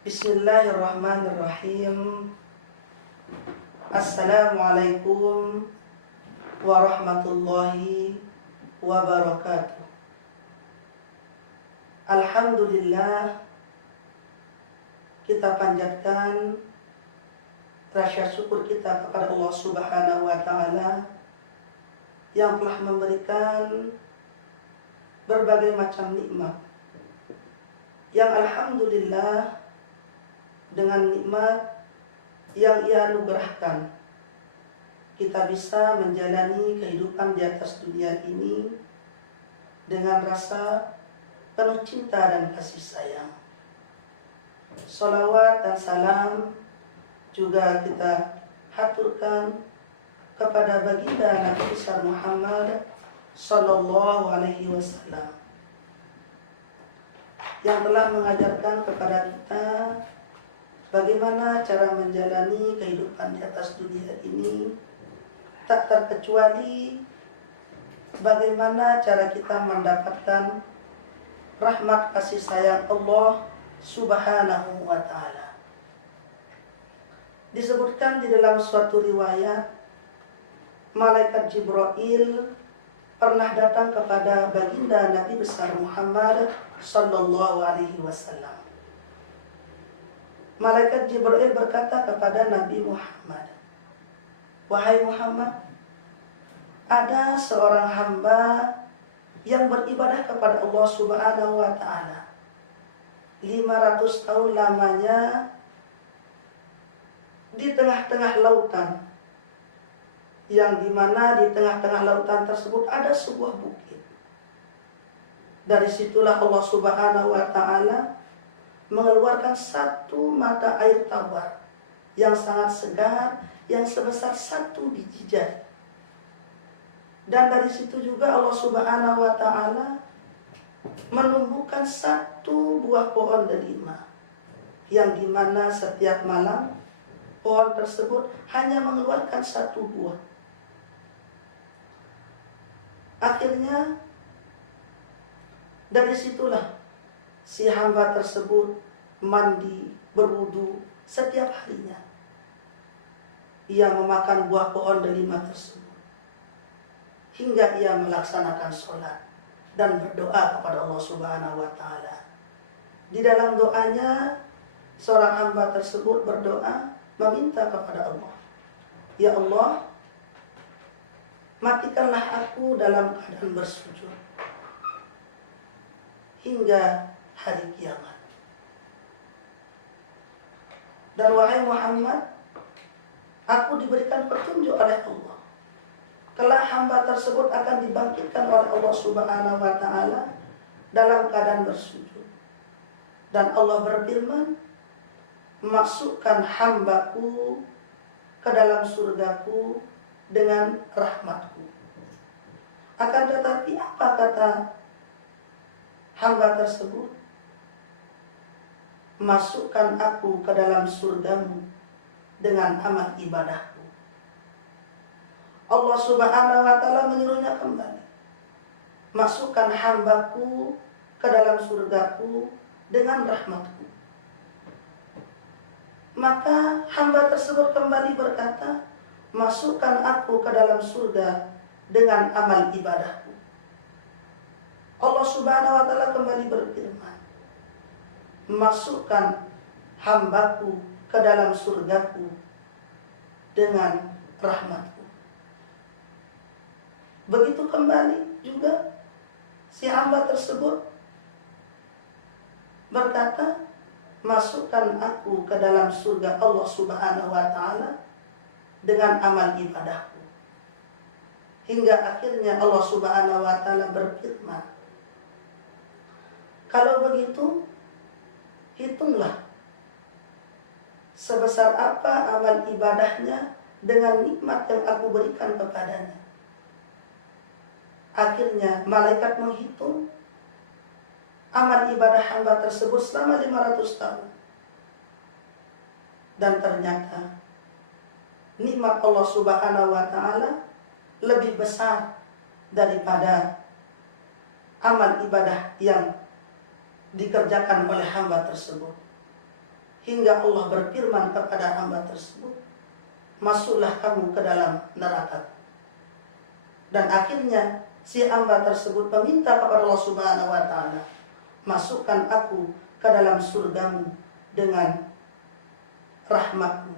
Bismillahirrahmanirrahim. Assalamualaikum warahmatullahi wabarakatuh. Alhamdulillah, kita panjatkan rasa syukur kita kepada Allah Subhanahu wa Ta'ala yang telah memberikan berbagai macam nikmat, yang alhamdulillah dengan nikmat yang Ia anugerahkan kita bisa menjalani kehidupan di atas dunia ini dengan rasa penuh cinta dan kasih sayang. Salawat dan salam juga kita haturkan kepada baginda Nabi besar Muhammad sallallahu alaihi wasallam yang telah mengajarkan kepada kita bagaimana cara menjalani kehidupan di atas dunia ini, tak terkecuali bagaimana cara kita mendapatkan rahmat kasih sayang Allah Subhanahu wa Ta'ala. Disebutkan di dalam suatu riwayat, malaikat Jibril pernah datang kepada baginda Nabi besar Muhammad sallallahu alaihi wasallam. Malaikat Jibril berkata kepada Nabi Muhammad, "Wahai Muhammad, ada seorang hamba yang beribadah kepada Allah Subhanahu wa Ta'ala 500 tahun lamanya di tengah-tengah lautan, yang dimana di tengah-tengah lautan tersebut ada sebuah bukit. Dari situlah Allah Subhanahu wa Ta'ala mengeluarkan satu mata air tawar yang sangat segar, yang sebesar satu biji jari. Dan dari situ juga Allah Subhanahu wa Ta'ala menumbuhkan satu buah pohon delima, yang dimana setiap malam pohon tersebut hanya mengeluarkan satu buah. Akhirnya dari situlah si hamba tersebut mandi, berwudu setiap harinya. Ia memakan buah pohon delima tersebut hingga ia melaksanakan sholat dan berdoa kepada Allah Subhanahu wa Ta'ala. Di dalam doanya, seorang hamba tersebut berdoa meminta kepada Allah, "Ya Allah, matikanlah aku dalam keadaan bersujud hingga hari kiamat. Dan wahai Muhammad, aku diberikan petunjuk oleh Allah. Kelak hamba tersebut akan dibangkitkan oleh Allah Subhanahu wa Ta'ala dalam keadaan bersujud. Dan Allah berfirman, masukkan hambaku ke dalam surgaku dengan rahmatku." Akan tetapi apa kata hamba tersebut? Masukkan aku ke dalam surgamu dengan amal ibadahku. Allah Subhanahu wa Ta'ala menyuruhnya kembali, masukkan hambaku ke dalam surgaku dengan rahmatku. Maka hamba tersebut kembali berkata, masukkan aku ke dalam surga dengan amal ibadahku. Allah Subhanahu wa Ta'ala kembali berfirman, masukkan hambaku ke dalam surgaku dengan rahmatku. Begitu kembali juga si hamba tersebut berkata, masukkan aku ke dalam surga Allah Subhanahu wa Ta'ala dengan amal ibadahku. Hingga akhirnya Allah Subhanahu wa Ta'ala berfirman, kalau begitu, hitunglah sebesar apa amal ibadahnya dengan nikmat yang aku berikan kepadanya. Akhirnya malaikat menghitung amal ibadah hamba tersebut selama 500 tahun. Dan ternyata nikmat Allah Subhanahu wa Ta'ala lebih besar daripada amal ibadah yang dikerjakan oleh hamba tersebut. hingga Allah berfirman kepada hamba tersebut, masuklah kamu ke dalam neraka. Dan akhirnya si hamba tersebut meminta kepada Allah Subhanahu wa Ta'ala, masukkan aku ke dalam surgamu dengan rahmatmu.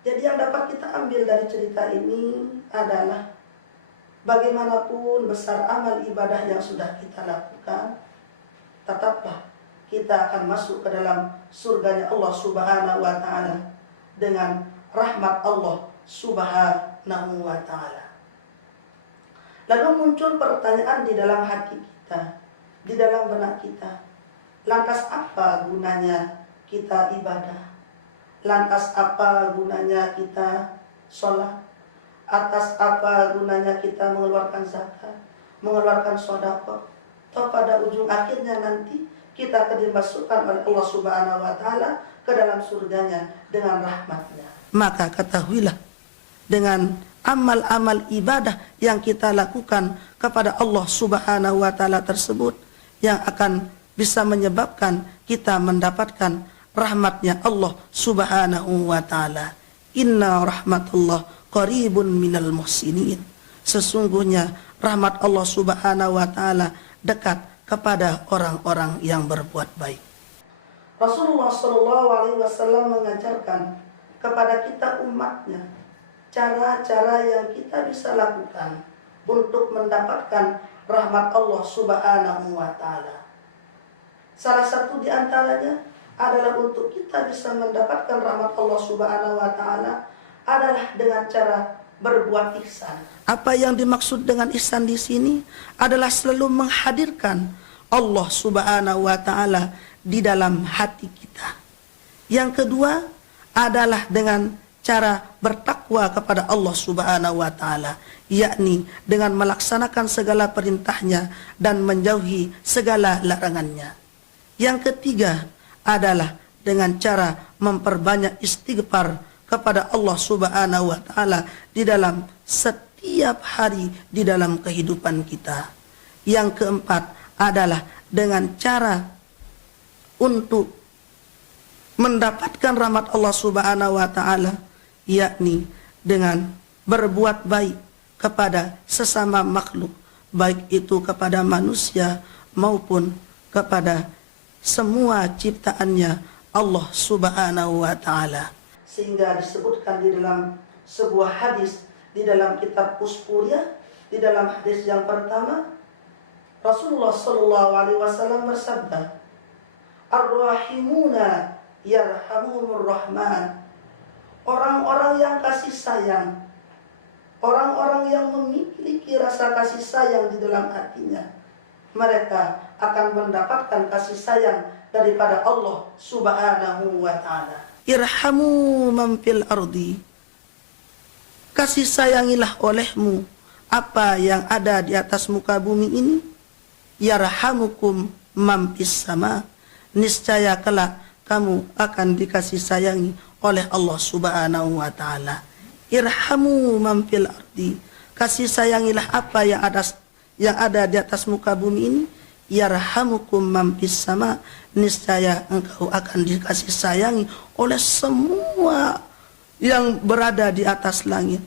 Jadi yang dapat kita ambil dari cerita ini adalah bagaimanapun besar amal ibadah yang sudah kita lakukan, tetaplah kita akan masuk ke dalam surganya Allah Subhanahu wa Ta'ala dengan rahmat Allah Subhanahu wa Ta'ala. Lalu muncul pertanyaan di dalam hati kita, di dalam benak kita, lantas apa gunanya kita ibadah? Lantas apa gunanya kita sholat? Atas apa gunanya kita mengeluarkan zakat, mengeluarkan sedekah? Atau pada ujung akhirnya nanti kita akan dimasukkan oleh Allah Subhanahu wa Ta'ala ke dalam surganya dengan rahmatnya. Maka ketahuilah, dengan amal-amal ibadah yang kita lakukan kepada Allah Subhanahu wa Ta'ala tersebut, yang akan bisa menyebabkan kita mendapatkan rahmatnya Allah Subhanahu wa Ta'ala. Inna rahmatullah qaribun minal muhsinin. Sesungguhnya rahmat Allah Subhanahu wa Ta'ala dekat kepada orang-orang yang berbuat baik. Rasulullah SAW mengajarkan kepada kita umatnya cara-cara yang kita bisa lakukan untuk mendapatkan rahmat Allah Subhanahu wa Ta'ala. Salah satu di antaranya adalah untuk kita bisa mendapatkan rahmat Allah Subhanahu wa Ta'ala adalah dengan cara berbuat ihsan. Apa yang dimaksud dengan ihsan di sini adalah selalu menghadirkan Allah Subhanahu wa Ta'ala di dalam hati kita. Yang kedua adalah dengan cara bertakwa kepada Allah Subhanahu wa Ta'ala, yakni dengan melaksanakan segala perintahnya dan menjauhi segala larangannya. Yang ketiga adalah dengan cara memperbanyak istighfar kepada Allah Subhanahu wa Ta'ala di dalam setiap hari di dalam kehidupan kita. Yang keempat adalah dengan cara untuk mendapatkan rahmat Allah Subhanahu wa Ta'ala, yakni dengan berbuat baik kepada sesama makhluk, baik itu kepada manusia maupun kepada semua ciptaannya Allah Subhanahu wa Ta'ala. Sehingga disebutkan di dalam sebuah hadis di dalam kitab Usfuriyah, di dalam hadis yang pertama, Rasulullah sallallahu alaihi wasallam bersabda, Ar-rahimuna yarhamuhumur rahman. Orang-orang yang kasih sayang, orang-orang yang memiliki rasa kasih sayang di dalam hatinya, mereka akan mendapatkan kasih sayang daripada Allah Subhanahu wa Ta'ala. Irhamu man fil ardi. Kasih sayangilah olehmu apa yang ada di atas muka bumi ini. Yarhamukum man fis sama. Niscaya kelak kamu akan dikasih sayangi oleh Allah Subhanahu wa Ta'ala. Irhamu man fil ardi. Kasih sayangilah apa yang ada di atas muka bumi ini. Yarhamukum man fis sama. Niscaya engkau akan dikasih sayangi oleh semua yang berada di atas langit.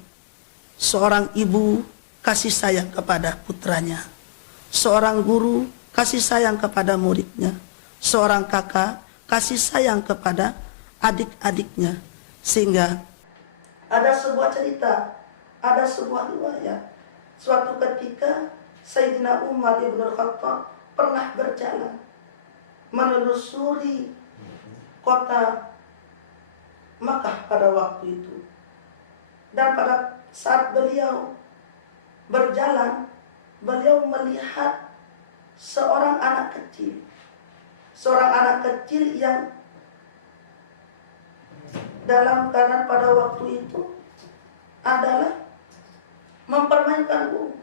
Seorang ibu kasih sayang kepada putranya. Seorang guru kasih sayang kepada muridnya. Seorang kakak kasih sayang kepada adik-adiknya. Sehingga ada sebuah cerita, ada sebuah riwayat. Suatu ketika Sayyidina Umar ibn Khattab pernah berjalan menelusuri kota Makkah pada waktu itu. Dan pada saat beliau berjalan, beliau melihat seorang anak kecil. Seorang anak kecil yang dalam keadaan pada waktu itu adalah mempermainkan burung,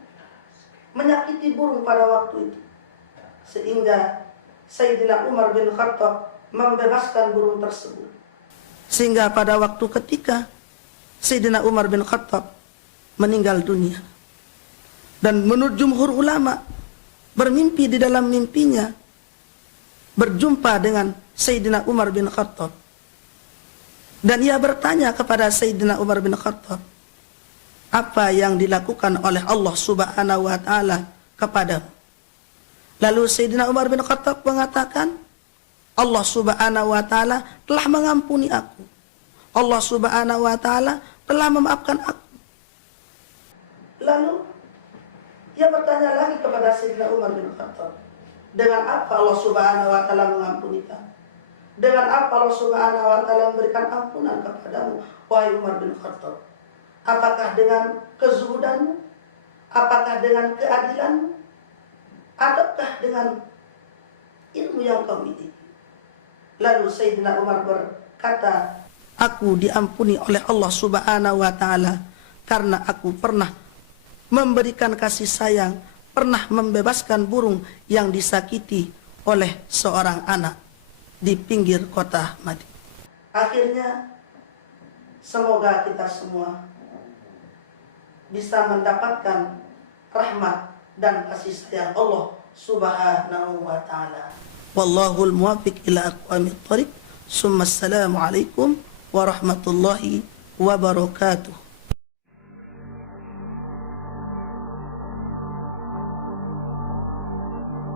menyakiti burung pada waktu itu. Sehingga Sayyidina Umar bin Khattab membebaskan burung tersebut. Sehingga pada waktu ketika Sayyidina Umar bin Khattab meninggal dunia, dan menurut jumhur ulama bermimpi di dalam mimpinya berjumpa dengan Sayyidina Umar bin Khattab. Dan ia bertanya kepada Sayyidina Umar bin Khattab, apa yang dilakukan oleh Allah Subhanahu wa taala kepadamu? Lalu Sayyidina Umar bin Khattab mengatakan, Allah Subhanahu wa taala telah mengampuni aku. Allah Subhanahu wa taala telah memaafkan aku. Lalu ia bertanya lagi kepada Sayyidina Umar bin Khattab, dengan apa Allah Subhanahu wa taala mengampuni kamu? Dengan apa Allah Subhanahu wa taala memberikan ampunan kepadamu, wahai Umar bin Khattab? Apakah dengan kezuhudanmu? Apakah dengan keadilanmu? Ataukah dengan ilmu yang kau miliki? Lalu Sayyidina Umar berkata, aku diampuni oleh Allah Subhanahu wa taala karena aku pernah memberikan kasih sayang, pernah membebaskan burung yang disakiti oleh seorang anak di pinggir kota Madinah. Akhirnya, semoga kita semua bisa mendapatkan rahmat dan kasih sayang Allah Subhanahu wa taala. Wallahul muwaffiq ila aqwamit thoriq. Assalamu alaikum warahmatullahi wabarakatuh.